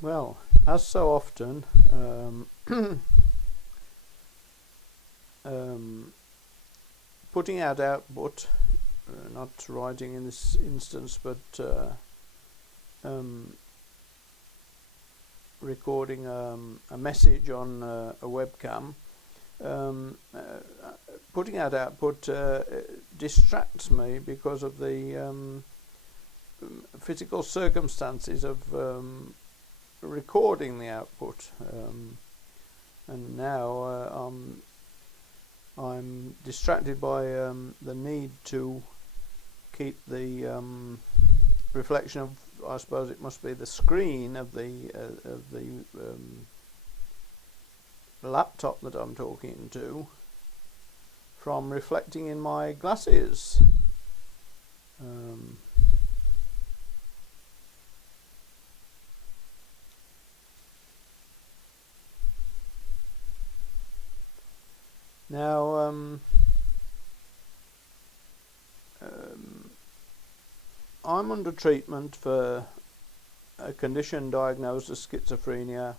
Well, as so often, um, putting out output, not writing in this instance, but um, recording a message on a webcam. Putting out output distracts me because of the physical circumstances of recording the output, and now I'm distracted by the need to keep the reflection of, I suppose it must be the screen of the laptop that I'm talking to, from reflecting in my glasses. Now, I'm under treatment for a condition diagnosed as schizophrenia,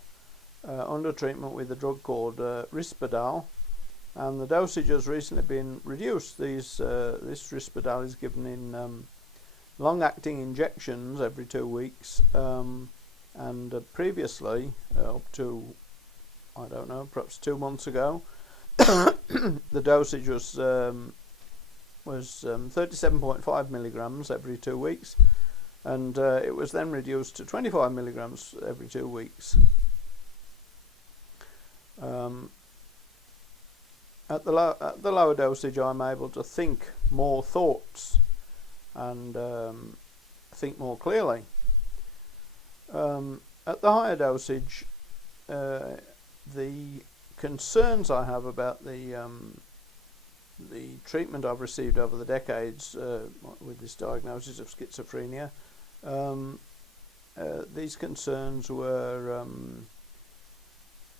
under treatment with a drug called Risperdal, and the dosage has recently been reduced. This Risperdal is given in long-acting injections every 2 weeks, and previously, up to, I don't know, perhaps 2 months ago, the dosage was 37.5 milligrams every 2 weeks, and it was then reduced to 25 milligrams every 2 weeks. At the lower dosage, I'm able to think more thoughts and think more clearly. At the higher dosage, the concerns I have about the treatment I've received over the decades with this diagnosis of schizophrenia, these concerns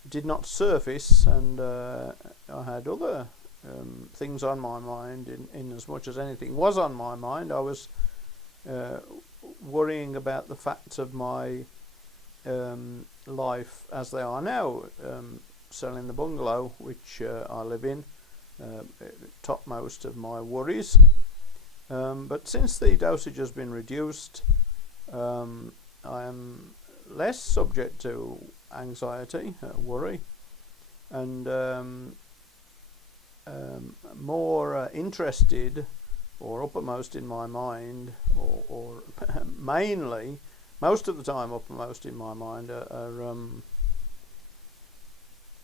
did not surface, and I had other things on my mind. In as much as anything was on my mind, I was worrying about the facts of my life as they are now. Selling the bungalow which I live in, topmost of my worries. But since the dosage has been reduced, I am less subject to anxiety, worry, and more interested, or uppermost in my mind, or mainly, most of the time uppermost in my mind are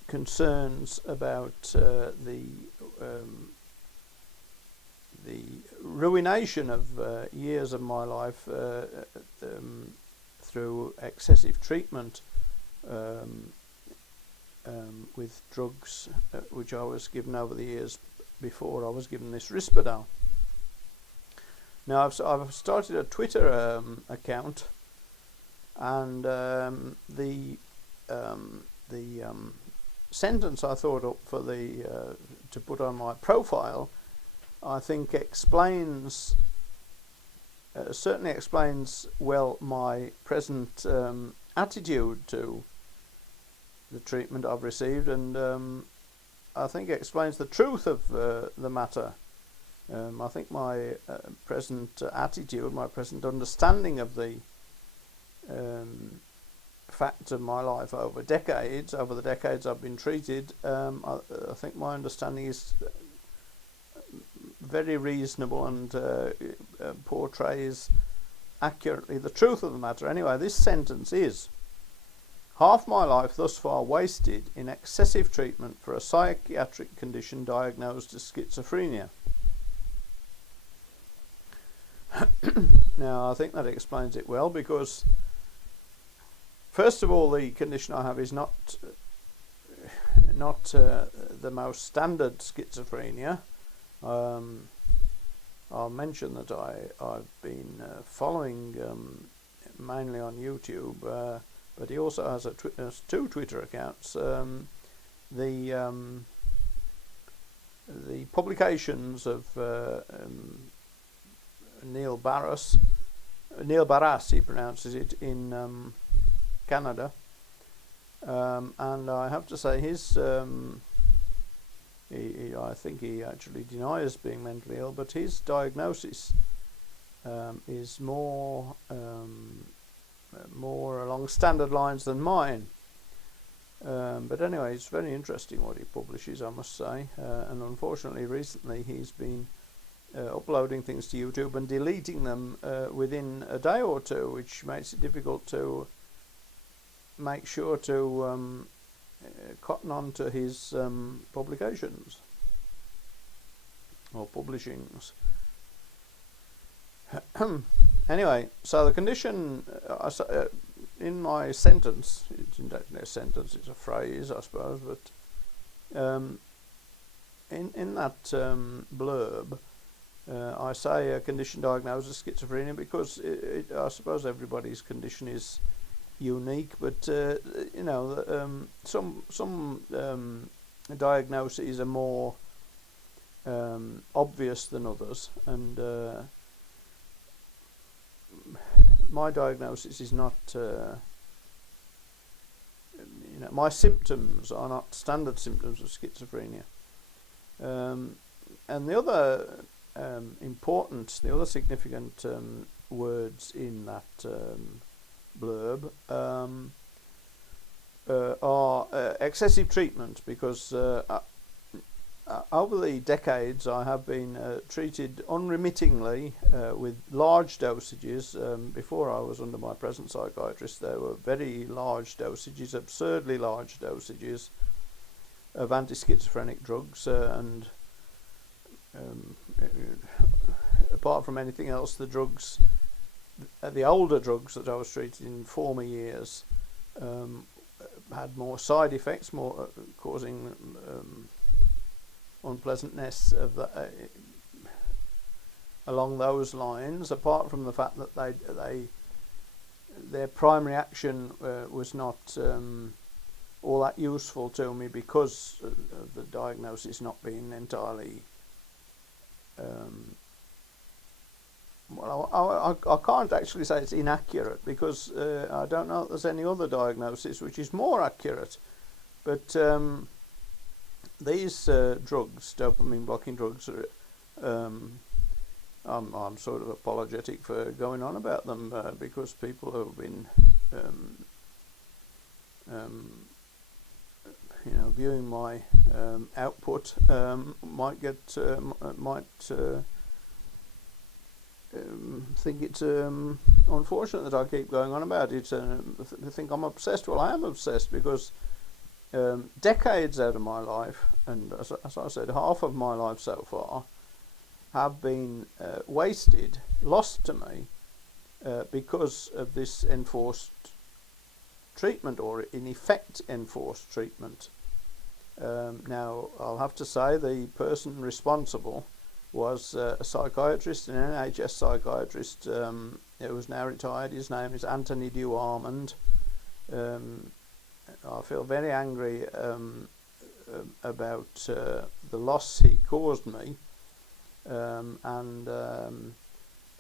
concerns about the ruination of years of my life through excessive treatment with drugs which I was given over the years before I was given this Risperdal. Now I've started a Twitter account, and the sentence I thought up for to put on my profile, I think certainly explains well my present attitude to the treatment I've received, and I think it explains the truth of the matter. I think my present attitude, my present understanding of the facts of my life over the decades I've been treated, I think my understanding is very reasonable and portrays accurately the truth of the matter. Anyway, this sentence is: half my life thus far wasted in excessive treatment for a psychiatric condition diagnosed as schizophrenia. Now, I think that explains it well, because first of all, the condition I have is not the most standard schizophrenia. I'll mention that I've been following mainly on YouTube, but he also has two Twitter accounts. The publications of Neil Barrass, he pronounces it, in Canada, and I have to say his I think he actually denies being mentally ill, but his diagnosis is more along standard lines than mine. But anyway, it's very interesting what he publishes, I must say. And unfortunately, recently he's been uploading things to YouTube and deleting them within a day or two, which makes it difficult to make sure to cotton on to his publications or publishings. Anyway, so the condition in my sentence, it's in a sentence, it's a phrase, I suppose, but in that blurb, I say a condition diagnosed as schizophrenia because I suppose everybody's condition is unique, but you know, some diagnoses are more obvious than others, and my diagnosis is not, you know, my symptoms are not standard symptoms of schizophrenia. And the other the other significant words in that blurb are excessive treatment, because over the decades I have been treated unremittingly with large dosages. Before I was under my present psychiatrist, there were very large dosages, absurdly large dosages of anti-schizophrenic drugs, and apart from anything else, the drugs, the older drugs that I was treated in former years, had more side effects, more causing unpleasantness of the, along those lines. Apart from the fact that their primary action was not all that useful to me because of the diagnosis not being entirely. Well, I can't actually say it's inaccurate, because I don't know if there's any other diagnosis which is more accurate. But these drugs, dopamine blocking drugs, I'm sort of apologetic for going on about them because people who have been you know, viewing my output might get think it's unfortunate that I keep going on about it. They think I'm obsessed. Well, I am obsessed because decades out of my life, and as I said, half of my life so far, have been wasted, lost to me, because of this enforced treatment, or in effect enforced treatment. Now, I'll have to say the person responsible was a psychiatrist, an NHS psychiatrist who is now retired. His name is Anthony Dew-Armand. I feel very angry about the loss he caused me, and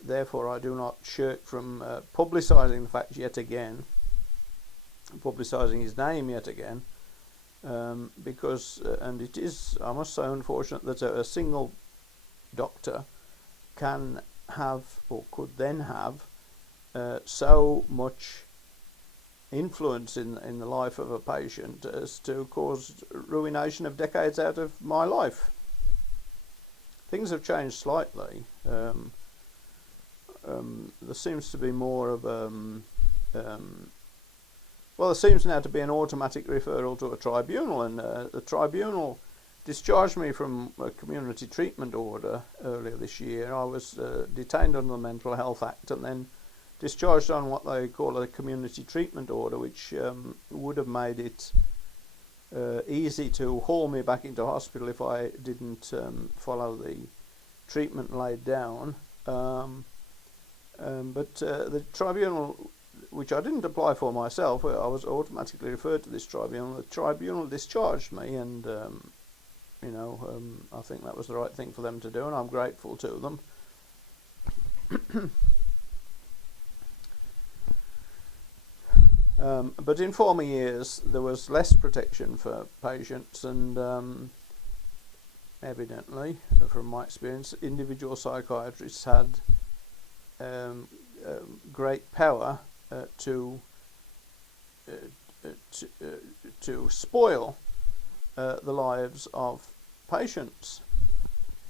therefore I do not shirk from publicising the facts yet again, publicising his name yet again, because, and it is, I must say, unfortunate that a single doctor can have, or could then have, so much influence in the life of a patient as to cause ruination of decades out of my life. Things have changed slightly. There seems to be more of well, there seems now to be an automatic referral to a tribunal, and the tribunal discharged me from a community treatment order earlier this year. I was detained under the Mental Health Act and then discharged on what they call a community treatment order, which would have made it easy to haul me back into hospital if I didn't follow the treatment laid down. But the tribunal, which I didn't apply for myself, I was automatically referred to this tribunal. The tribunal discharged me, and you know, I think that was the right thing for them to do, and I'm grateful to them. But in former years there was less protection for patients, and evidently, from my experience, individual psychiatrists had great power to spoil the lives of patients.